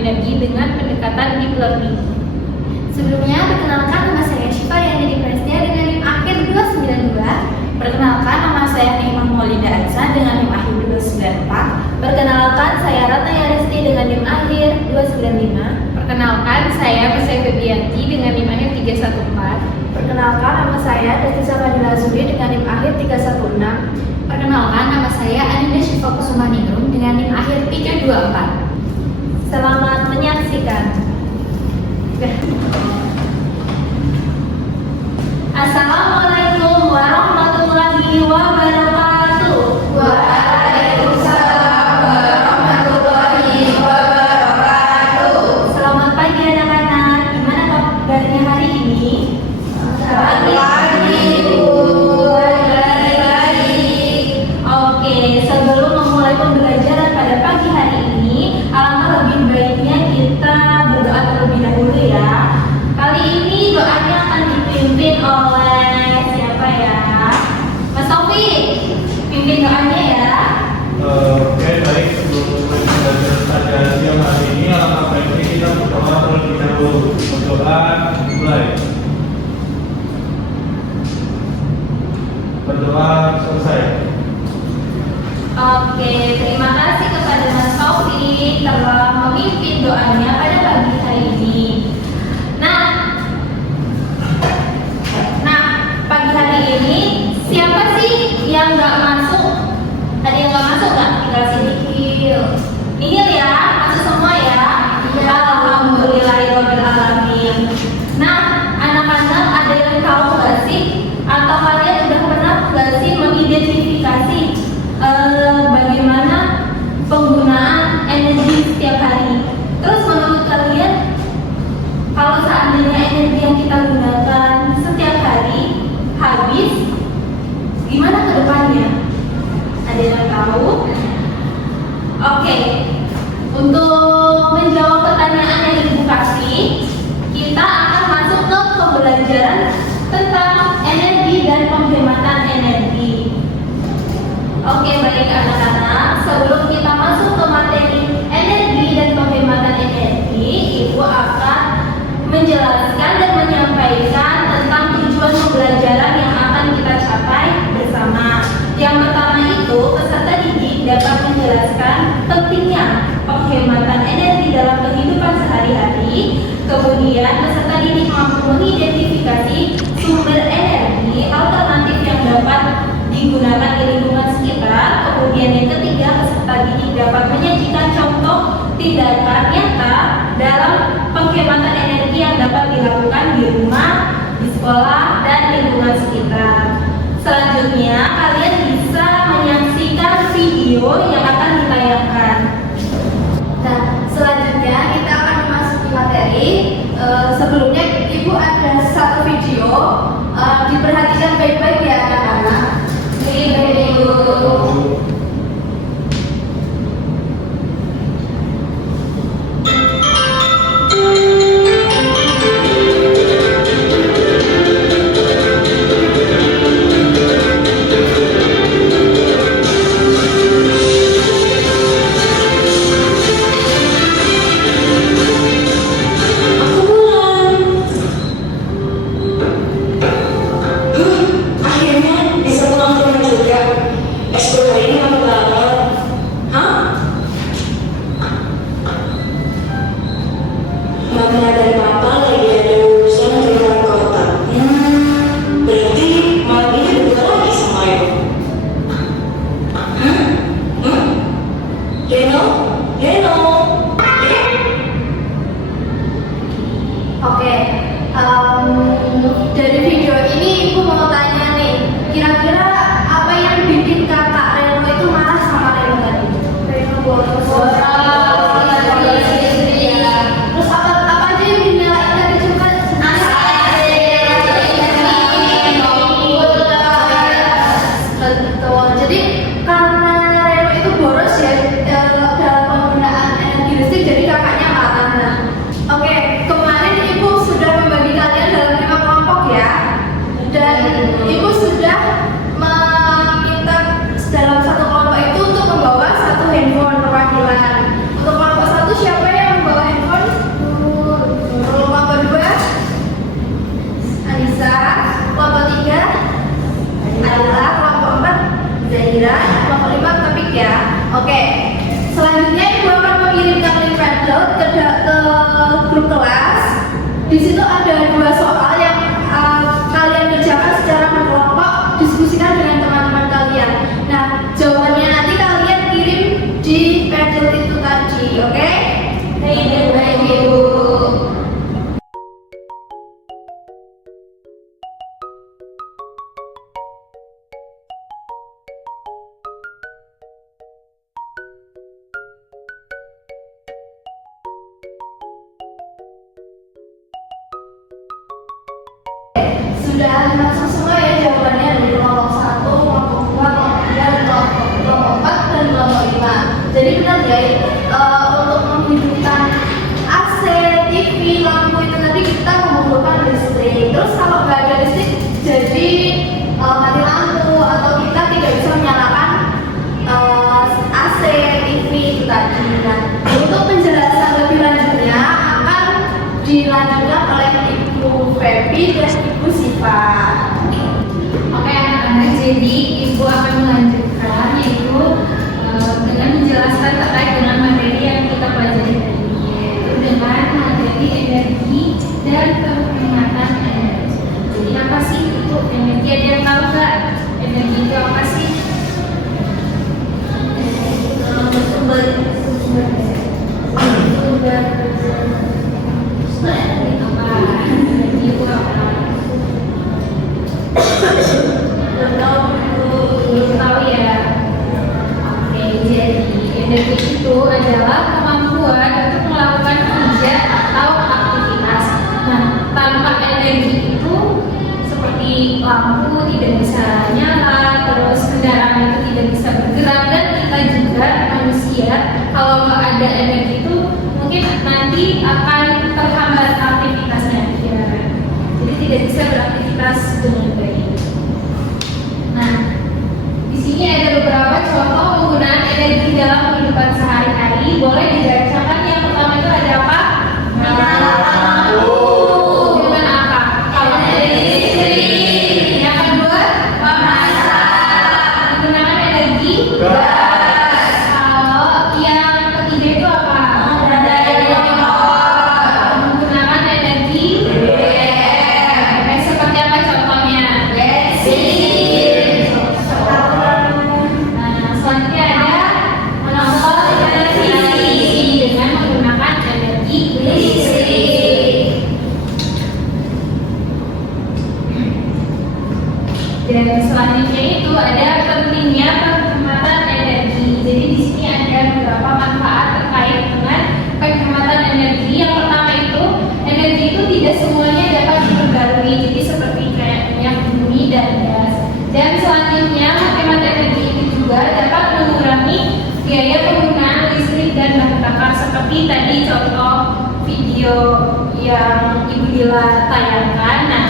energi dengan pendekatan deep learning. Sebelumnya, perkenalkan nama saya Syifa Riani Prestia dengan NIM akhir 292. Perkenalkan, nama saya Naimah Maulinda Aisyah dengan NIM akhir 294. Perkenalkan, saya Ratna Yaristi dengan NIM akhir 295. Perkenalkan, saya Pesai Febianti dengan NIM akhir 314. Perkenalkan, nama saya Destisa Fadila Zuri dengan NIM akhir 316. Perkenalkan, nama saya Aninda Syifa Kusumaningrum dengan NIM akhir 324. Selamat menyaksikan. Assalamualaikum warahmatullahi wabarakatuh. Waalaikumsalam warahmatullahi wabarakatuh. Selamat pagi anak-anak. Gimana kabarnya hari ini? Selamat pagi, Bu. Baik. Oke, sebelum memulai pembelajaran pada pagi hari ini, alangkah lebih baiknya kita berdoa terlebih dahulu ya. Kali ini doanya akan dipimpin oleh siapa ya? Mas Taufik, pimpin doanya ya. Oke, baik. Sebelum belajar pada siang hari ini, alangkah baiknya kita berdoa terlebih dahulu. Berdoa mulai. Berdoa selesai. Oke, terima kasih kepada Mas Taufik telah memimpin doanya pada pagi hari ini. Nah, pagi hari ini siapa sih yang nggak masuk? Ada yang nggak masuk nggak? Tinggal sedikit. Nihil ya, masuk semua ya. Alhamdulillahirobbil alamin. Nah, anak-anak ada yang tahu nggak sih? Atau kalian udah pernah nggak sih mengidentifikasi bagaimana penggunaan energi setiap hari? Terus menurut kalian, kalau seandainya energi yang kita gunakan setiap hari habis, gimana ke depannya? Ada yang tahu? Oke, untuk menjawab pertanyaan yang Ibu kasih, kita akan masuk ke pembelajaran tentang energi dan penghematan energi. Oke, baik anak-anak, sebelum kita masuk ke materi energi dan penghematan energi, Ibu akan menjelaskan dan menyampaikan tentang tujuan pembelajaran yang akan kita capai bersama. Yang pertama itu, peserta didik dapat menjelaskan pentingnya penghematan energi dalam kehidupan sehari-hari. Kemudian, peserta didik mampu mengidentifikasi sumber energi alternatif yang dapat digunakan di lingkungan sekitar. Kemudian yang ketiga, peserta didik dapat menyajikan contoh tindakan nyata dalam penghematan energi yang dapat dilakukan di rumah, di sekolah, dan lingkungan sekitar. Selanjutnya, kalian bisa menyaksikan video yang akan ditayangkan. Nah, selanjutnya kita akan memasuki materi. Sebelumnya, Ibu ada satu video. Diperhatikan baik-baik ya anak-anak. Ini oke. Selanjutnya ibu akan mengirimkan link Padlet ke grup kelas. Di situ ada 2 soal yang kalian kerjakan secara berkelompok, diskusikan dengan teman-teman kalian. Nah, jawabannya nanti kalian kirim di Padlet itu tadi, oke? Baik, Ibu. Sudah masuk semua ya jawabannya dari kelompok 1, kelompok 2, kelompok 3, kelompok 4, dan kelompok 5. Jadi benar ya, untuk menghidupkan AC, TV, lampu itu tadi kita membutuhkan listrik. Terus kalau nggak ada listrik, jadi mati lampu atau kita tidak bisa menyalakan AC, TV itu tadi. Nah, untuk penjelasan lebih lanjutnya akan dilanjutkan oleh Ibu Febi dan Ibu Siva. Oke anak-anak, jadi Ibu akan melanjutkan yaitu dengan menjelaskan terkait dengan materi yang kita pelajari tadi, yaitu dengan materi energi dan penghematan energi. Jadi apa sih itu energi? Ada yang tahu nggak? Energi itu apa sih? Sumber Energi itu apa? Belum tahu ya. Oke, jadi energi itu adalah kemampuan untuk melakukan kerja atau aktivitas. Nah, tanpa energi itu seperti lampu tidak bisa nyala, terus kendaraan itu tidak bisa bergerak, dan kita juga manusia kalau nggak ada energi itu mungkin nanti akan terhambat aktivitasnya. Jadi tidak bisa beraktivitas dengan baik. Nah, di sini ada beberapa contoh penggunaan energi dalam kehidupan sehari-hari. Boleh dibacakan yang pertama itu ada apa? Dengan apa? Kalau energi listrik. Yang kedua, memasak. Menggunakan energi gas. Kalau yang ketiga itu apa? Menggunakan energi seperti apa contohnya? Nah, selanjutnya ada menonton televisi dengan menggunakan energi listrik. Dan selanjutnya itu ada pentingnya penghematan energi. Jadi di sini ada beberapa manfaat terkait dengan penghematan energi. Yang pertama itu, energi itu tidak semuanya dapat diperbarui. Jadi seperti kayak minyak bumi dan gas. Dan selanjutnya menghemat energi itu juga dapat mengurangi biaya penggunaan listrik dan bahan bakar seperti tadi contoh video yang Ibu Dila tayangkan. Nah,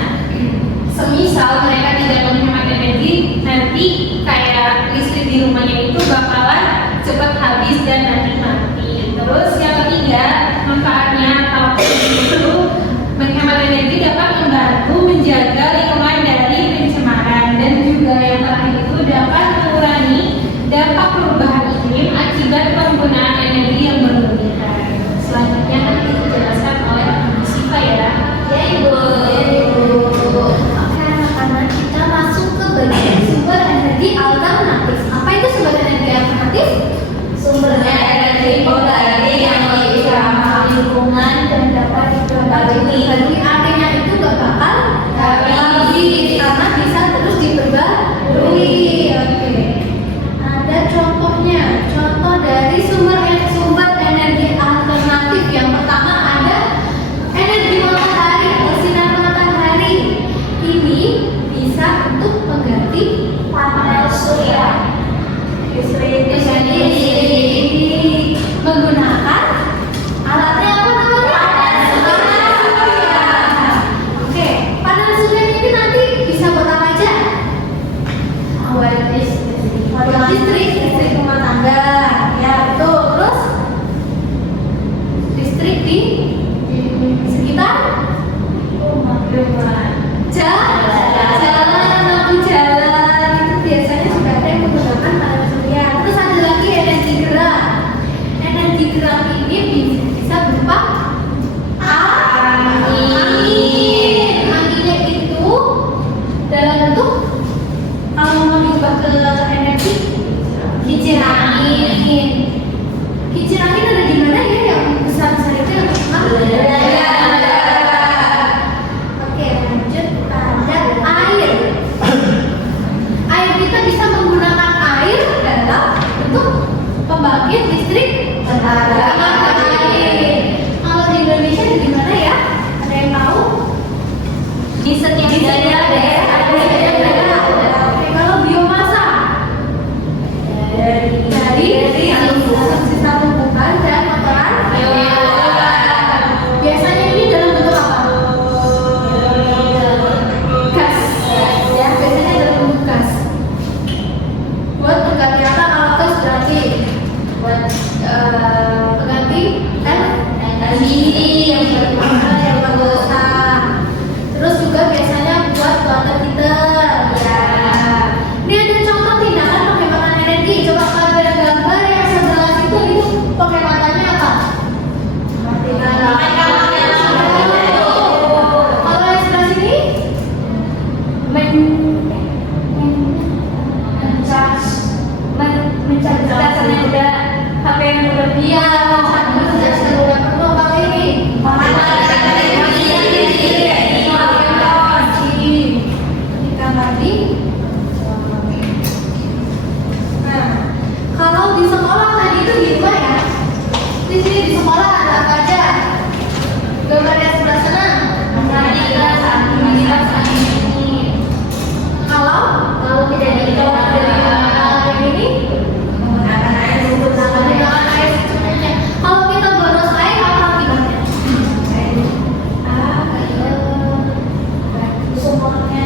semisal mereka tidak menghemat energi, nanti kayak listrik di rumahnya itu bakalan cepat habis dan nanti mati. Terus yang ketiga, manfaatnya atau itu menghemat energi dapat membantu menjaga lingkungan dari pencemaran, dan juga yang terakhir itu dapat mengurangi dampak perubahan iklim akibat penggunaan energi yang berlebihan. Selanjutnya nanti dijelaskan oleh Ibu Siva ya. Ya, Ibu. Oke, anak-anak, kita masuk ke bagian sumber energi alternatif. Apa itu sumber energi alternatif? Sumber energi pengganti yang lebih ramah lingkungan dan dapat diperbarui. Artinya itu gak bakal habis karena bisa terus diperbarui. Oke. Ada contohnya. Contoh dari sumber energi alternatif. Yang pertama ada energi matahari atau sinar matahari. Ini bisa untuk mengganti panel surya. Jadi menggunakan alatnya apa namanya? Panel surya. Oke, panel surya ini nanti bisa buat apa aja? Buat listrik rumah tangga. Ya betul. Terus listrik di sekitar rumah. Jalan, lampu jalan itu biasanya sudah ada yang menggunakan panel surya. Terus ada lagi energi Di setiap daerah ada. Kalau biomasa dari sisa tumpukan dan kotoran hewan. Biasanya ini dalam bentuk apa? Gas. Ya, biasanya dalam bentuk gas. Buat pengganti apa kalau gas berarti? Buat pengganti energi yang berguna yang berdosa. Terus juga biasanya buat water heater. Ya. Ini ada contoh tindakan penghematan energi. Coba kalau ada gambar yang sebelah situ itu penghematannya apa? Kalau yang sebelah sini mencas yang udah HP yang udah dia sudah perlu apa ini? Nah, kalau di sekolah tadi itu di rumah ya. Di sini di sekolah ada apa aja? Gambar yang sebelah sana. Kalau tidak di yang ini menggunakan air secukupnya. Kalau kita boros air apa akibatnya? Sumurnya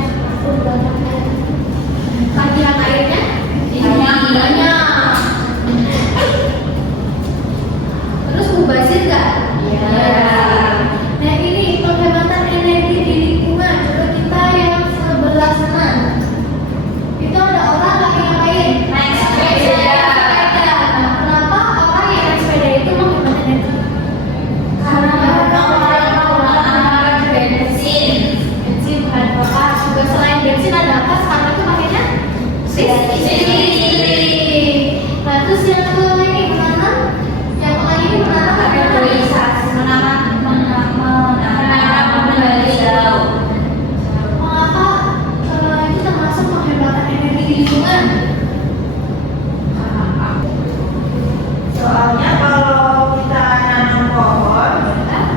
tagihan airnya banyak. Terus mubazir nggak? Nah ini penghematan energi di lingkungan. Coba kita yang sebelah sana. Itu ada orang lagi ngapain? Naik sepeda. Nah, kenapa orang yang naik sepeda itu menghemat energi? Karena menggunakan bensin bahan bakar. Juga selain bensin ada apa? Sekarang itu pakainya listrik. Nah terus yang ke ini menanam, yang lain ini menanam apa? Menanam hijau. Mengapa itu termasuk penghematan energi di lingkungan? Soalnya kalau kita nanam pohon,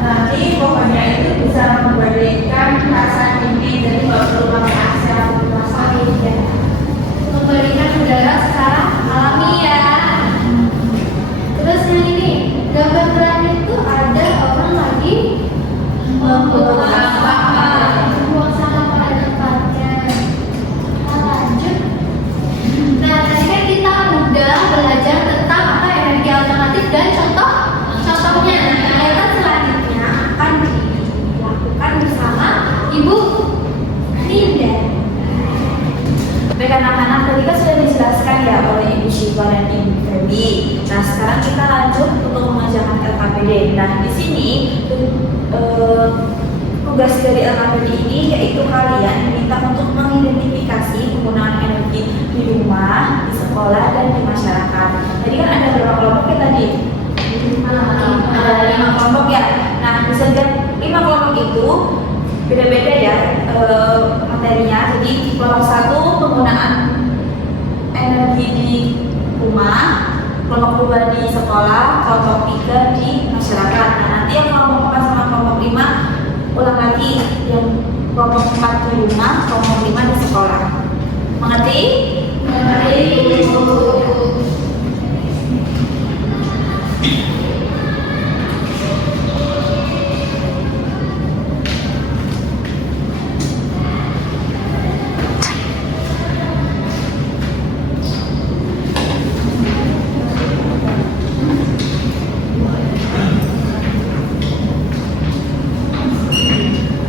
nanti pohonnya itu bisa memberikan rasa dingin, jadi nggak perlu pakai AC atau kipas angin. Memberikan udara secara alami ya. Terus yang ini gambaran itu ada orang lagi membuang sampah pada tempatnya. Kita lanjut. Nah tadi kan kita udah belajar tentang apa energi alternatif dan contohnya. Nah kegiatan selanjutnya akan dilakukan bersama Ibu Linda. Baik anak-anak, tadi kan sudah dijelaskan ya oleh Ibu Syifa dan Ibu Febi. Nah sekarang kita lanjut untuk mengerjakan LKPD. Nah di sini tugas dari LKPD ini yaitu kalian diminta untuk mengidentifikasi penggunaan energi di rumah, di sekolah, dan di masyarakat. Tadi kan ada berapa kelompok ya tadi? Ada 5 kelompok ya. Nah bisa dilihat 5 kelompok itu beda-beda ya materinya. Jadi kelompok 1 penggunaan energi di rumah, kelompok 2 di sekolah, kelompok 3 di masyarakat. Nah nanti yang kelompok 4 sama kelompok 5 ulang lagi, yang kelompok 4 di rumah, kelompok 5 di sekolah. Mengerti?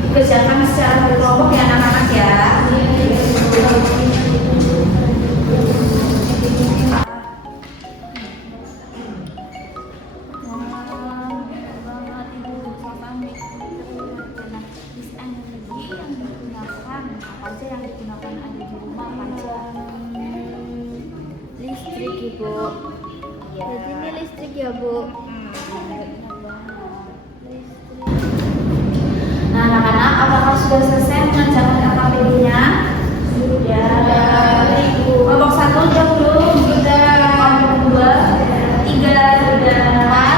Kerjakan secara berkelompok ya anak-anak ya. Listrik Ibu. Jadi ini listrik ya Bu. Nah anak-anak, apakah sudah selesai mengerjakan LKPD-nya? Sudah. Kelompok 1 udah belum? Sudah. Kelompok 2, 3 sudah.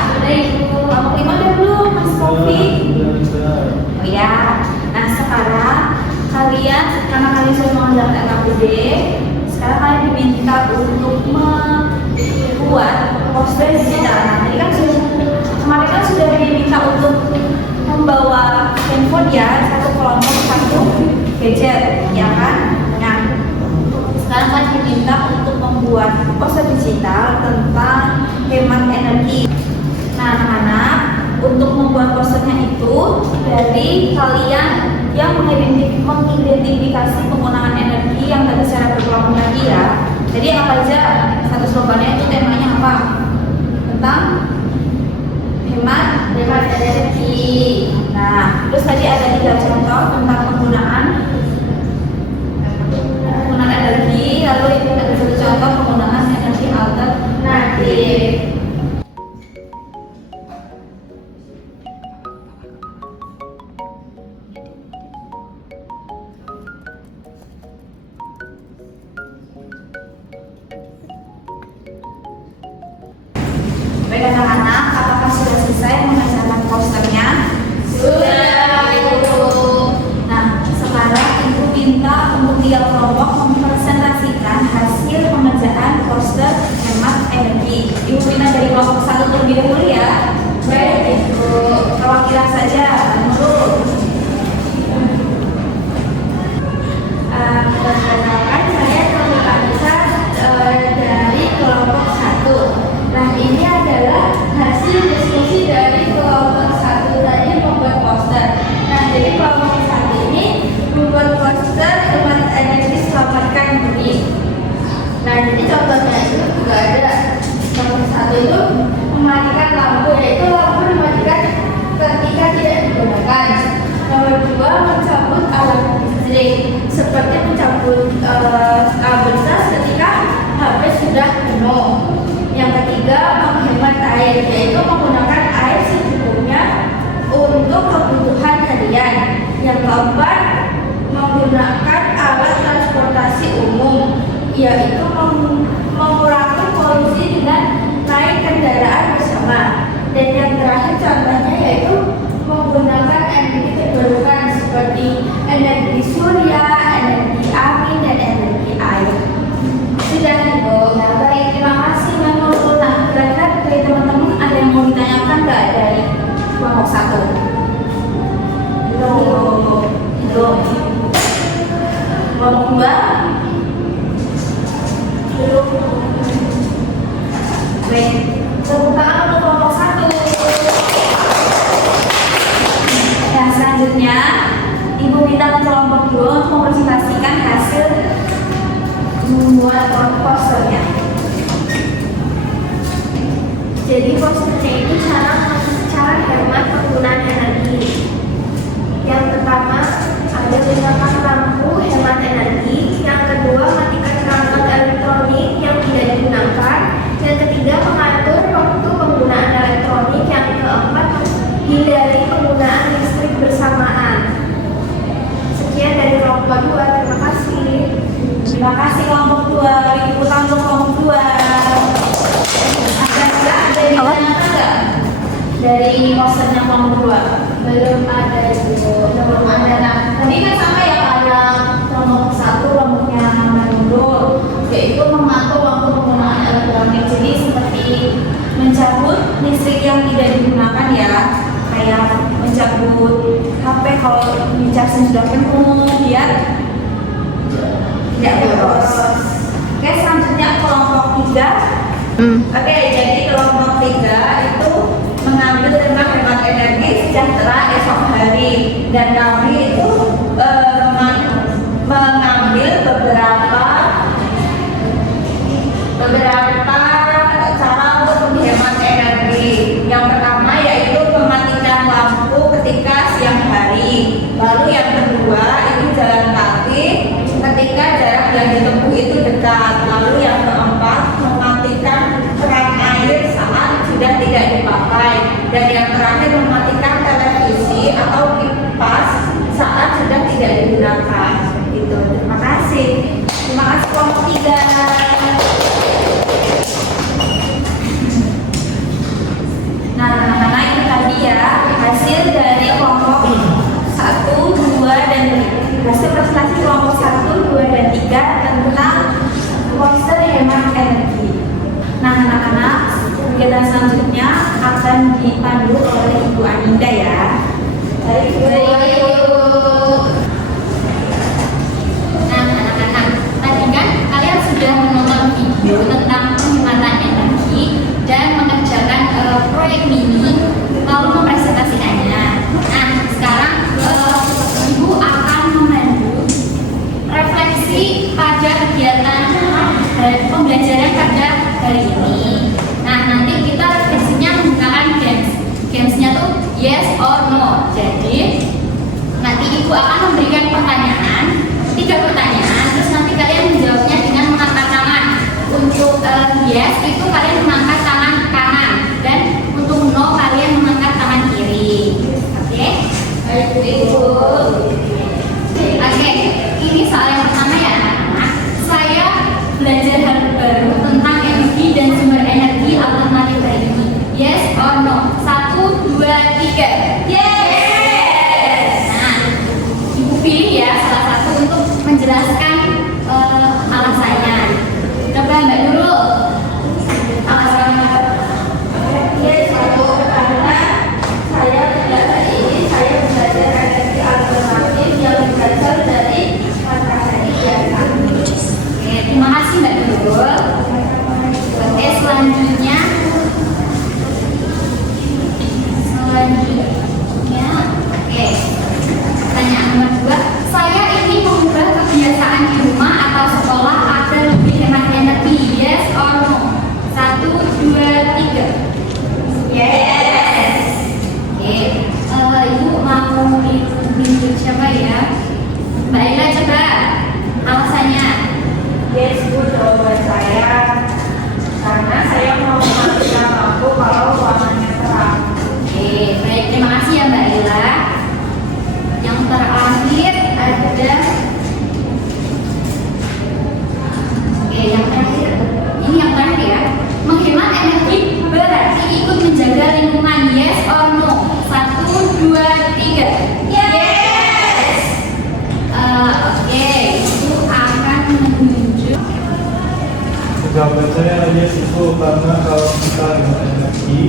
Sudah Ibu. Kelompok 5 udah belum? Mas Kofi? Oh ya. Nah sekarang menjalankan LKPD, sekarang kalian diminta untuk membuat poster digital. Tadi kan kemarin kan sudah diminta untuk membawa handphone ya, satu kelompok satu gadget, ya kan? Nah, sekarang kalian diminta untuk membuat poster digital tentang hemat energi. Nah, anak-anak, untuk membuat posternya itu dari kalian yang mengidentifikasi penggunaan energi yang tadi secara berkelompok tadi ya. Jadi apa aja satu slogannya itu temanya apa? Tentang hemat energi. Nah, terus tadi ada 3 contoh tentang penggunaan energi, lalu itu ada 1 contoh penggunaan energi alternatif. Baik anak-anak, apakah sudah selesai mengerjakan posternya? Sudah, Ibu. Nah, sekarang Ibu minta untuk 3 kelompok mempresentasikan hasil pengerjaan poster hemat energi. Ibu minta dari kelompok 1 terlebih dahulu ya. Baik, Ibu. Perwakilan saja, dulu. Perkenalkan, saya Kalisa dari kelompok 1. Nah, ini adalah hasil diskusi dari kelompok 1 tadi membuat poster. Nah, jadi kelompok 1 ini membuat poster hemat energi selamatkan bumi. Nah, jadi contohnya itu juga ada. Kelompok 1 itu mematikan lampu, yaitu lampu dimatikan ketika tidak digunakan. Nomor 2, mencabut alat listrik, seperti mencabut kabel cas ketika HP sudah penuh. Yang ketiga, menghemat air, yaitu menggunakan air secukupnya untuk kebutuhan harian. Yang keempat, menggunakan alat transportasi umum, yaitu mengurangi polusi dengan naik kendaraan bersama. Dan yang terakhir contohnya yaitu menggunakan energi terbarukan seperti energi surya, energi angin, dan energi air. Sudah, Ibu. Ya, baik, terima kasih Mbak Nurul. Nah, kira-kira dari teman-teman ada yang mau ditanyakan nggak dari kelompok 1? Belum. Kelompok 2? Belum. Baik, tepuk tangan untuk kelompok 1. Ya, selanjutnya Ibu minta kelompok 2 untuk mempresentasikan hasil membuat posternya. Jadi posternya itu cara hemat penggunaan energi. Yang pertama, ada gunakan lampu hemat energi. Yang kedua, matikan perangkat elektronik yang tidak digunakan. Yang ketiga, mengatur waktu penggunaan elektronik. Yang keempat, hindari penggunaan listrik bersamaan. Sekian dari kelompok 2. Terima kasih. Terima kasih kelompok 2. Ibu tahu kelompok 2. Ada yang ditanyakan nggak dari posternya kelompok 2? Belum ada, Ibu. Belum ada. Nah, tadi kan sama ya kayak kelompok 1 kelompoknya Mbak Nurul, yaitu mengatur waktu penggunaan elektronik. Jadi seperti mencabut listrik yang tidak digunakan ya, kayak mencabut HP kalau charge sudah penuh biar tidak boros. Oke, selanjutnya kelompok 3. Oke, jadi kelompok 3 itu mengambil tentang hemat energi sejahtera esok hari, dan kami itu mengambil beberapa cara untuk menghemat energi. Yang pertama yaitu mematikan lampu ketika siang hari. Lalu yang kedua itu jalan kaki ketika jarak yang ditempuh itu dekat. Lalu yang keempat, mematikan keran air saat sudah tidak dipakai. Dan yang terakhir, mematikan televisi atau kipas saat sudah tidak digunakan. Itu. Terima kasih. Terima kasih kelompok 3. Nah, anak-anak, itu tadi ya hasil dari kelompok 1, 2, dan 3. Hasil presentasi kelompok 1, 2, dan ketiga tentang poster hemat energi. Nah, anak-anak, kegiatan selanjutnya akan dipandu oleh Ibu Aninda ya. Baik, Ibu. Nah, anak-anak, tadi kan kalian sudah menonton video tentang penghematan energi dan mengerjakan proyek mini lalu mempresentasikannya. Nah, sekarang Ibu akan memandu refleksi pada kegiatan pembelajaran pada hari ini. Nah, nanti kita refleksinya menggunakan games. Gamesnya tuh yes or no. Jadi nanti Ibu akan memberikan pertanyaan, 3 pertanyaan, terus nanti kalian menjawabnya dengan mengangkat tangan. Untuk yes itu kalian mengangkat tangan kanan, dan untuk no kalian mengangkat tangan kiri. Oke? Baik, Ibu. Oke, ini soal yang pertama ya anak-anak. Saya belajar hal baru tentang energi dan sumber energi alternatif hari ini. Yes or no? 1, 2, 3. Yes! Nah, Ibu pilih ya salah satu untuk menjelaskan alasannya. Coba Mbak dulu. Yes, satu, karena saya tidak hari ini saya belajar energi alternatif yang berasal dari matahari biasa. Oke, terima kasih Mbak Nurul. Oke, selanjutnya, oke, pertanyaan nomor 2. Saya ini mengubah kebiasaan di rumah atau sekolah agar lebih hemat energi. Yes or no? 1, 2, 3. Yes. Oke, Ibu mau tunjuk siapa ya? Mbak Ila, coba alasannya. Yes, Bu, jawaban saya karena saya mau mematikan lampu kalau ruangannya terang. Oke, baik, terima kasih ya Mbak Ila. Yang terakhir ada, oke, yang terakhir, ini yang terakhir ya. Menghemat energi berarti ikut menjaga lingkungan. Yes or no? 1, 2, 3. Yes. Oke, itu akan menunjuk. Jawaban saya yes Ibu, karena kalau kita hemat energi,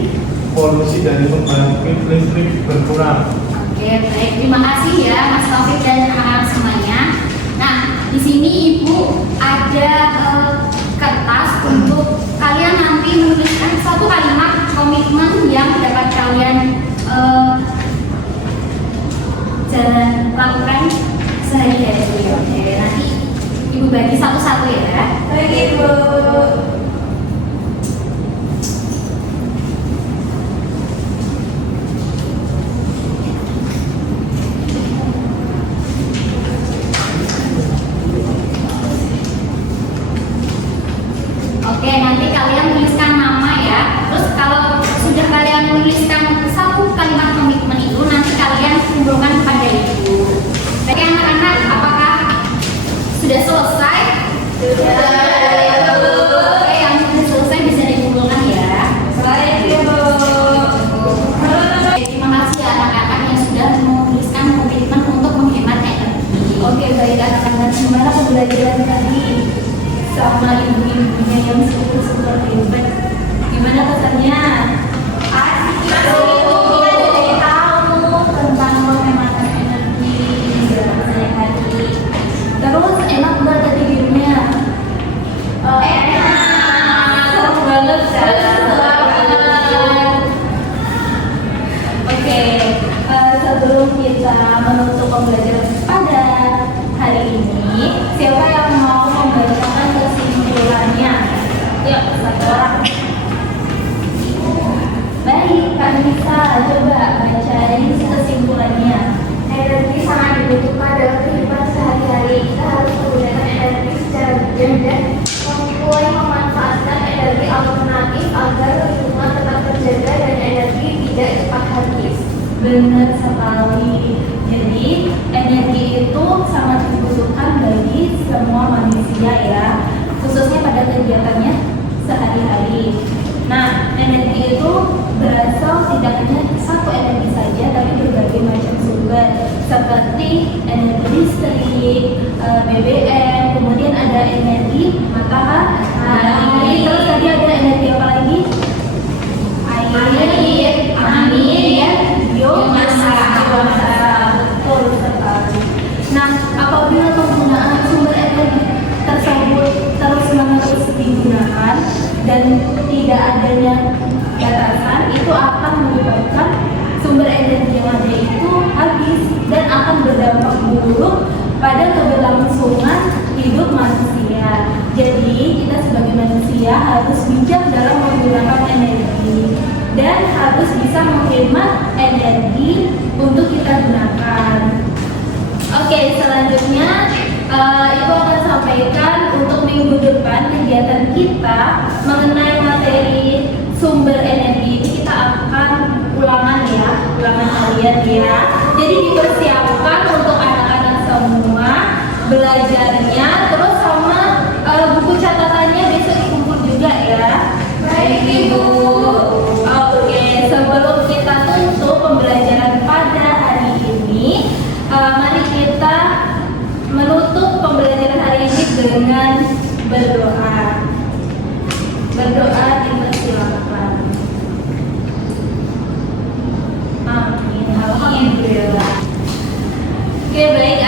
polusi dari pembangkit listrik berkurang. Oke, baik. Terima kasih ya Mas Taufik dan anak-anak semuanya. Nah, di sini Ibu ada kertas untuk kalian nanti menuliskan 1 kalimat komitmen yang dapat kalian lakukan sehari-hari. Oke, nanti Ibu bagi satu-satu ya. Baik, Ibu. Oke, nanti kalian tuliskan nama ya. Terus kalau sudah kalian menuliskan 1 kalimat komitmen itu, nanti kalian kumpulkan kepada Ibu. Oke anak-anak, apakah sudah selesai? Sudah. Oke, yang sudah selesai bisa dikumpulkan ya. Baik, Ibu. Oke, terima kasih ya anak-anak yang sudah menuliskan komitmen untuk menghemat energi. Oke, baik anak-anak, gimana pembelajaran tadi sama ibu-ibunya yang super hebat? Gimana kesannya? Asik, Ibu. Kita jadi tahu tentang penghematan energi sehari-hari. Terus enak nggak tadi gamenya? Enak, seru banget kan? Oke, sebelum kita menutup pembelajaran pada hari ini, siapa yang mau membacakan kesimpulannya? Yuk, 1 orang. Baik, Kak Nisa, coba bacain kesimpulannya. Energi sangat dibutuhkan dalam kehidupan sehari-hari. Kita harus menggunakan energi secara bijak dan mulai memanfaatkan energi alternatif agar lingkungan tetap terjaga dan energi tidak cepat habis. Benar sekali. Jadi energi itu sangat dibutuhkan bagi semua manusia ya, khususnya pada kegiatannya sehari-hari. Nah, energi itu berasal tidak hanya 1 energi saja, tapi berbagai macam sumber seperti energi listrik, BBM, kemudian energi matahari. Terus tadi ada energi apa lagi? Air, angin, biomasa. Betul sekali. Nah, apabila penggunaan sumber energi tersebut terus-menerus digunakan dan tidak adanya batasan, itu akan menyebabkan sumber energi yang ada itu habis dan akan berdampak buruk pada keberlangsungan hidup manusia. Jadi kita sebagai manusia harus bijak dalam menggunakan energi dan harus bisa menghemat energi untuk kita gunakan. Oke, selanjutnya Ibu akan sampaikan untuk minggu depan kegiatan kita mengenai materi sumber energi. Ini kita akan ulangan harian ya. Jadi dipersiapkan untuk anak-anak semua belajarnya, terus sama buku catatannya besok dikumpul juga ya. Baik Ibu. Oke, sebelum kita tutup pembelajaran pada hari ini, mari kita menutup pembelajaran hari ini dengan berdoa. Berdoa dipersilakan. Amin. Alhamdulillah. Oke, baik